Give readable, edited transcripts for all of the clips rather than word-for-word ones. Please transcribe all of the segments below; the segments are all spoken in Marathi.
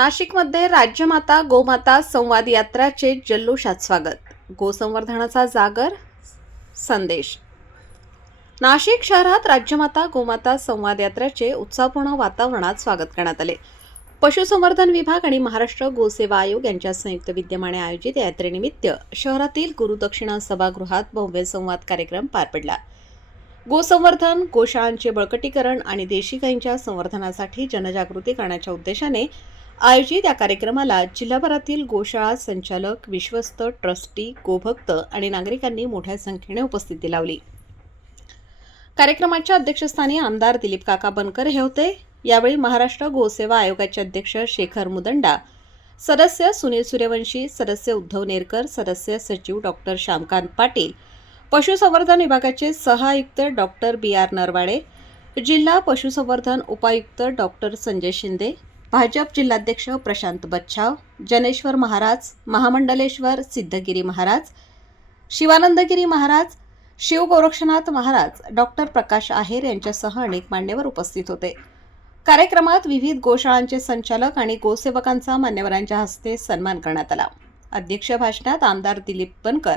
नाशिकमध्ये राज्यमाता गोमाता संवाद यात्राचे जल्लोषात स्वागत. गोसंवर्धनाचा जागर संदेश. नाशिक शहरात राज्यमाता गोमाता संवाद यात्राचे उत्साहपूर्ण वातावरणात स्वागत करण्यात आले. पशुसंवर्धन विभाग आणि महाराष्ट्र गोसेवा आयोग यांच्या संयुक्त विद्यमाने आयोजित यात्रेनिमित्त शहरातील गुरुदक्षिणा सभागृहात भव्य संवाद कार्यक्रम पार पडला. गोसंवर्धन, गोशाळांचे बळकटीकरण आणि देशी गायींच्या संवर्धनासाठी जनजागृती करण्याच्या उद्देशाने आयोजित या कार्यक्रमाला जिल्हाभरातील गोशाळा संचालक, विश्वस्त, ट्रस्टी, गोभक्त आणि नागरिकांनी मोठ्या संख्येने उपस्थिती लावली. कार्यक्रमाच्या अध्यक्षस्थानी आमदार दिलीप काका बनकर हे होते. यावेळी महाराष्ट्र गोसेवा आयोगाचे अध्यक्ष शेखर मुदंडा, सदस्य सुनील सूर्यवंशी, सदस्य उद्धव नेरकर, सदस्य सचिव डॉक्टर श्यामकांत पाटील, पशुसंवर्धन विभागाचे सह-आयुक्त डॉक्टर बी.आर. नरवाडे, जिल्हा पशुसंवर्धन उपायुक्त डॉक्टर संजय शिंदे, भाजप जिल्हाध्यक्ष प्रशांत बच्छाव, जनेश्वर महाराज, महामंडलेश्वर सिद्धगिरी महाराज, शिवानंदगिरी महाराज, शिवगोरक्षनाथ महाराज, डॉक्टर प्रकाश आहेर यांच्यासह अनेक मान्यवर उपस्थित होते. कार्यक्रमात विविध गोशाळांचे संचालक आणि गोसेवकांचा मान्यवरांच्या हस्ते सन्मान करण्यात आला. अध्यक्ष भाषणात आमदार दिलीप बनकर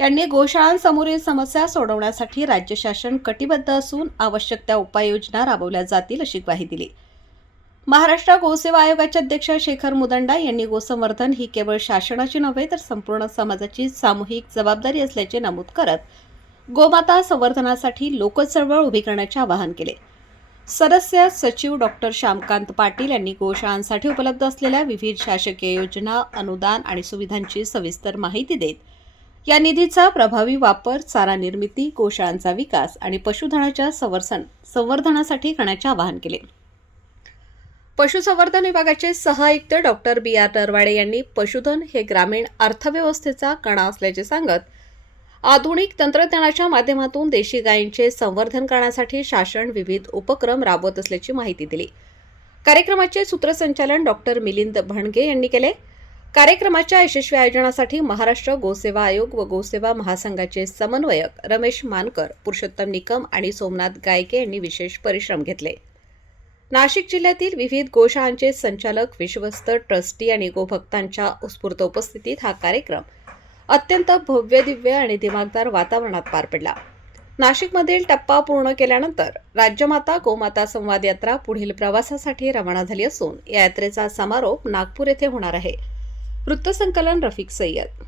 यांनी गोशाळांसमोरील समस्या सोडवण्यासाठी राज्य शासन कटिबद्ध असून आवश्यक त्या उपाययोजना राबवल्या जातील अशी ग्वाही दिली. महाराष्ट्र गोसेवा आयोगाचे अध्यक्ष शेखर मुदंडा यांनी गोसंवर्धन ही केवळ शासनाची नव्हे तर संपूर्ण समाजाची सामूहिक जबाबदारी असल्याचे नमूद करत गोमाता संवर्धनासाठी लोकचळवळ उभी करण्याचे आवाहन केले. सदस्य सचिव डॉक्टर श्यामकांत पाटील यांनी गोशाळांसाठी उपलब्ध असलेल्या विविध शासकीय योजना, अनुदान आणि सुविधांची सविस्तर माहिती देत या निधीचा प्रभावी वापर चारा निर्मिती, गोशाळांचा विकास आणि पशुधनाच्या संवर्धनासाठी करण्याचे आवाहन केले. पशुसंवर्धन विभागाचे सह-आयुक्त डॉक्टर बी.आर. नरवाडे यांनी पशुधन हे ग्रामीण अर्थव्यवस्थेचा कणा असल्याचे सांगत आधुनिक तंत्रज्ञानाच्या माध्यमातून देशी गायींचे संवर्धन करण्यासाठी शासन विविध उपक्रम राबवत असल्याची माहिती दिली. कार्यक्रमाचे सूत्रसंचालन डॉक्टर मिलिंद भणगे यांनी केले. कार्यक्रमाच्या यशस्वी आयोजनासाठी महाराष्ट्र गोसेवा आयोग व गोसेवा महासंघाचे समन्वयक रमेश मानकर, पुरुषोत्तम निकम आणि सोमनाथ गायके यांनी विशेष परिश्रम घेतले. नाशिक जिल्ह्यातील विविध गोशाळांचे संचालक, विश्वस्त, ट्रस्टी आणि गोभक्तांच्या उत्स्फूर्त उपस्थितीत हा कार्यक्रम अत्यंत भव्य, दिव्य आणि दिमागदार वातावरणात पार पडला. नाशिकमधील टप्पा पूर्ण केल्यानंतर राज्यमाता गोमाता संवाद यात्रा पुढील प्रवासासाठी रवाना झाली असून या यात्रेचा समारोप नागपूर येथे होणार आहे. वृत्तसंकलन रफिक सय्यद.